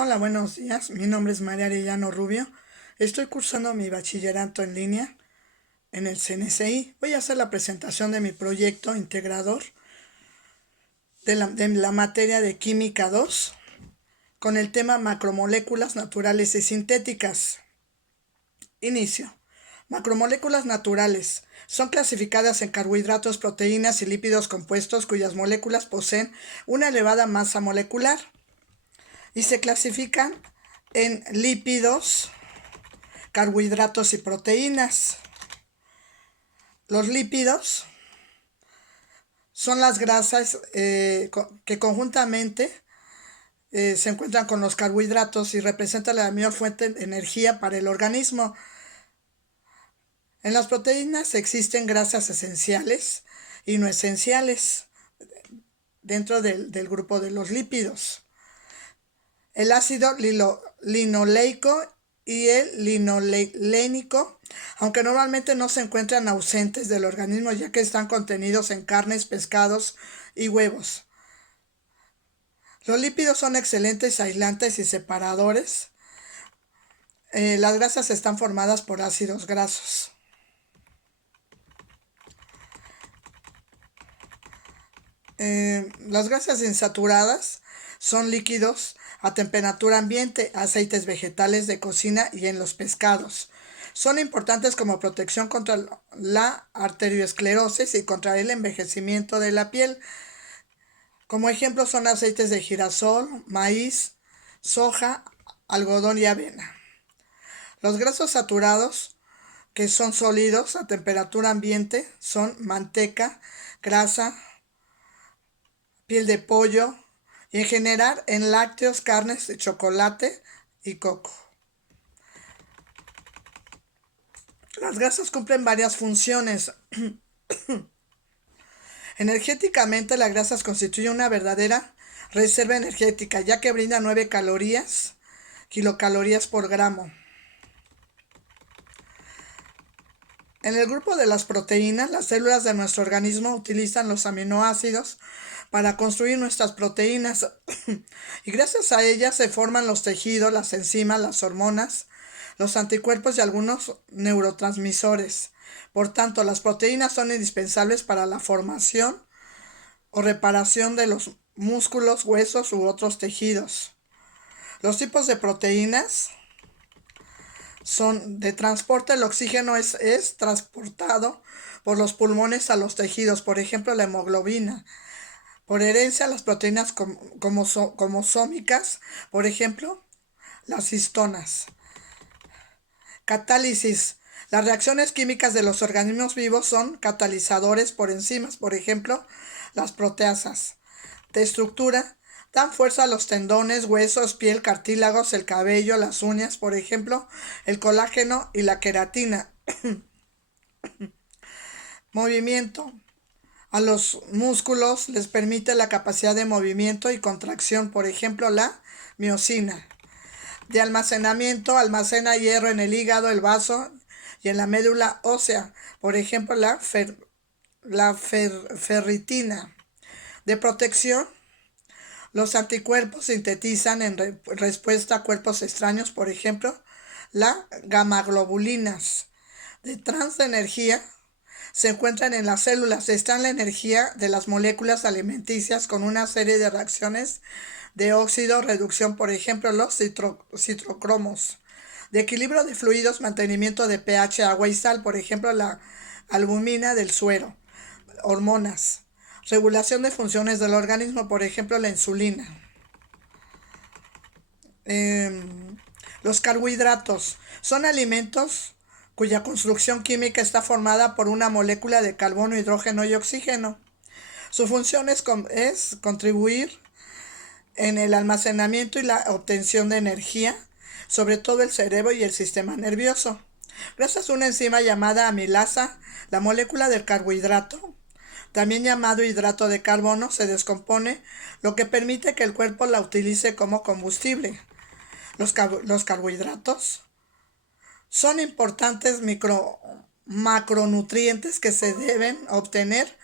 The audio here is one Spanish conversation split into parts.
Hola, buenos días. Mi nombre es María Arellano Rubio. Estoy cursando mi bachillerato en línea en el CNCI. Voy a hacer la presentación de mi proyecto integrador de la materia de Química 2 con el tema macromoléculas naturales y sintéticas. Inicio. Macromoléculas naturales son clasificadas en carbohidratos, proteínas y lípidos compuestos cuyas moléculas poseen una elevada masa molecular y se clasifican en lípidos, carbohidratos y proteínas. Los lípidos son las grasas que conjuntamente se encuentran con los carbohidratos y representan la mayor fuente de energía para el organismo. En las proteínas existen grasas esenciales y no esenciales dentro del grupo de los lípidos. El ácido linoleico y el linolénico, aunque normalmente no se encuentran ausentes del organismo ya que están contenidos en carnes, pescados y huevos. Los lípidos son excelentes aislantes y separadores. Las grasas están formadas por ácidos grasos. Las grasas insaturadas son líquidos a temperatura ambiente, aceites vegetales de cocina y en los pescados. Son importantes como protección contra la arteriosclerosis y contra el envejecimiento de la piel. Como ejemplo son aceites de girasol, maíz, soja, algodón y avena. Los grasos saturados, que son sólidos a temperatura ambiente, son manteca, grasa, piel de pollo y en general en lácteos, carnes de chocolate y coco. Las grasas cumplen varias funciones. Energéticamente, las grasas constituyen una verdadera reserva energética, ya que brinda 9 kilocalorías por gramo. En el grupo de las proteínas, las células de nuestro organismo utilizan los aminoácidos para construir nuestras proteínas y gracias a ellas se forman los tejidos, las enzimas, las hormonas, los anticuerpos y algunos neurotransmisores. Por tanto, las proteínas son indispensables para la formación o reparación de los músculos, huesos u otros tejidos. Los tipos de proteínas son de transporte. El oxígeno es transportado por los pulmones a los tejidos, por ejemplo la hemoglobina. Por herencia, las proteínas cromosómicas, por ejemplo las histonas. Catálisis. Las reacciones químicas de los organismos vivos son catalizadores por enzimas, por ejemplo las proteasas. De estructura, dan fuerza a los tendones, huesos, piel, cartílagos, el cabello, las uñas, por ejemplo, el colágeno y la queratina. Movimiento. A los músculos les permite la capacidad de movimiento y contracción, por ejemplo, la miosina. De almacenamiento, almacena hierro en el hígado, el vaso y en la médula ósea, por ejemplo, la ferritina. De protección, los anticuerpos sintetizan en respuesta a cuerpos extraños, por ejemplo, las gamaglobulinas. De energía, se encuentran en las células. Está en la energía de las moléculas alimenticias con una serie de reacciones de óxido, reducción, por ejemplo, los citrocromos. De equilibrio de fluidos, mantenimiento de pH, agua y sal, por ejemplo, la albumina del suero. Hormonas. Regulación de funciones del organismo, por ejemplo, la insulina. Los carbohidratos son alimentos cuya construcción química está formada por una molécula de carbono, hidrógeno y oxígeno. Su función es contribuir en el almacenamiento y la obtención de energía, sobre todo el cerebro y el sistema nervioso. Gracias a una enzima llamada amilasa, la molécula del carbohidrato, también llamado hidrato de carbono, se descompone, lo que permite que el cuerpo la utilice como combustible. Los carbohidratos son importantes macronutrientes que se deben obtener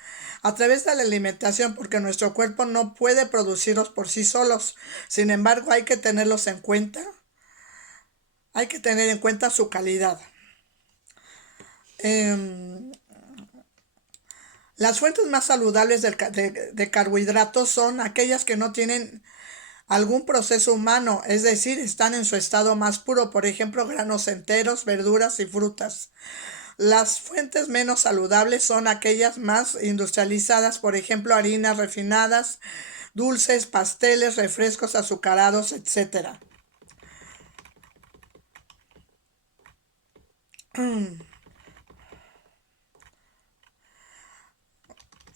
a través de la alimentación porque nuestro cuerpo no puede producirlos por sí solos. Sin embargo, hay que tenerlos en cuenta. Hay que tener en cuenta su calidad. Em, las fuentes más saludables de carbohidratos son aquellas que no tienen algún proceso humano, es decir, están en su estado más puro, por ejemplo, granos enteros, verduras y frutas. Las fuentes menos saludables son aquellas más industrializadas, por ejemplo, harinas refinadas, dulces, pasteles, refrescos azucarados, etc.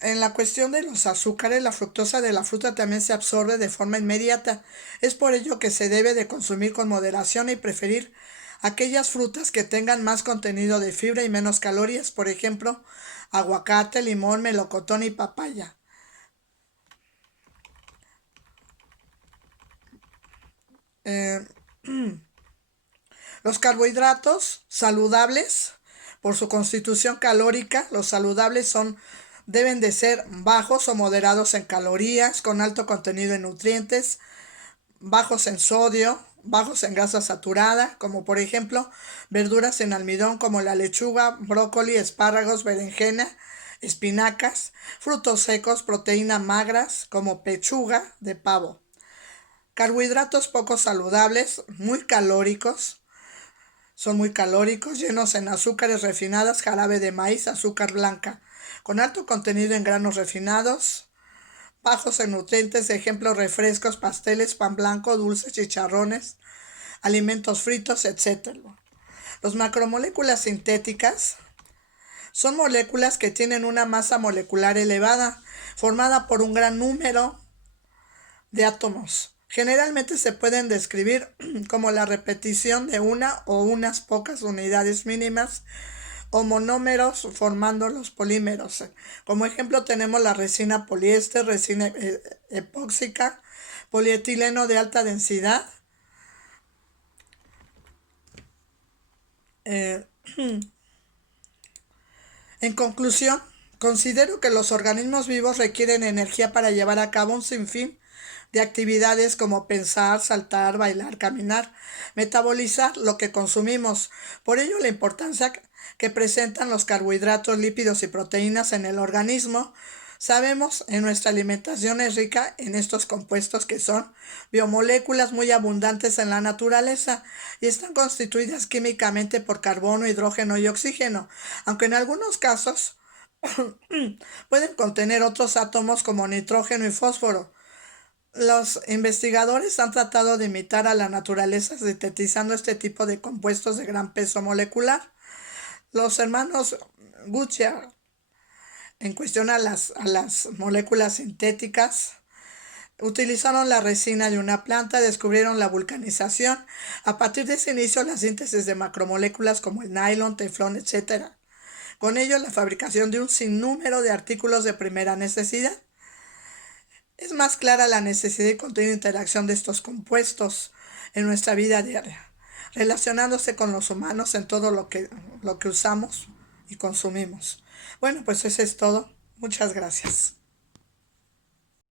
En la cuestión de los azúcares, la fructosa de la fruta también se absorbe de forma inmediata. Es por ello que se debe de consumir con moderación y preferir aquellas frutas que tengan más contenido de fibra y menos calorías, por ejemplo, aguacate, limón, melocotón y papaya. Eh, los carbohidratos saludables, por su constitución calórica, los saludables deben de ser bajos o moderados en calorías, con alto contenido en nutrientes, bajos en sodio, bajos en grasa saturada, como por ejemplo verduras en almidón como la lechuga, brócoli, espárragos, berenjena, espinacas, frutos secos, proteínas magras como pechuga de pavo. Carbohidratos poco saludables, son muy calóricos, llenos en azúcares refinadas, jarabe de maíz, azúcar blanca, con alto contenido en granos refinados, bajos en nutrientes, ejemplo refrescos, pasteles, pan blanco, dulces, chicharrones, alimentos fritos, etc. Los macromoléculas sintéticas son moléculas que tienen una masa molecular elevada, formada por un gran número de átomos. Generalmente se pueden describir como la repetición de una o unas pocas unidades mínimas o monómeros formando los polímeros. Como ejemplo tenemos la resina poliéster, resina epóxica, polietileno de alta densidad. Eh, en conclusión, considero que los organismos vivos requieren energía para llevar a cabo un sinfín de actividades como pensar, saltar, bailar, caminar, metabolizar lo que consumimos. Por ello, la importancia que presentan los carbohidratos, lípidos y proteínas en el organismo. Sabemos en nuestra alimentación es rica en estos compuestos que son biomoléculas muy abundantes en la naturaleza y están constituidas químicamente por carbono, hidrógeno y oxígeno, aunque en algunos casos pueden contener otros átomos como nitrógeno y fósforo. Los investigadores han tratado de imitar a la naturaleza sintetizando este tipo de compuestos de gran peso molecular. Los hermanos Guthrie, en cuestión a las moléculas sintéticas, utilizaron la resina de una planta, descubrieron la vulcanización. A partir de ese inicio, la síntesis de macromoléculas como el nylon, teflón, etc. Con ello, la fabricación de un sinnúmero de artículos de primera necesidad. Es más clara la necesidad y continua interacción de estos compuestos en nuestra vida diaria, relacionándose con los humanos en todo lo que usamos y consumimos. Bueno, pues eso es todo. Muchas gracias.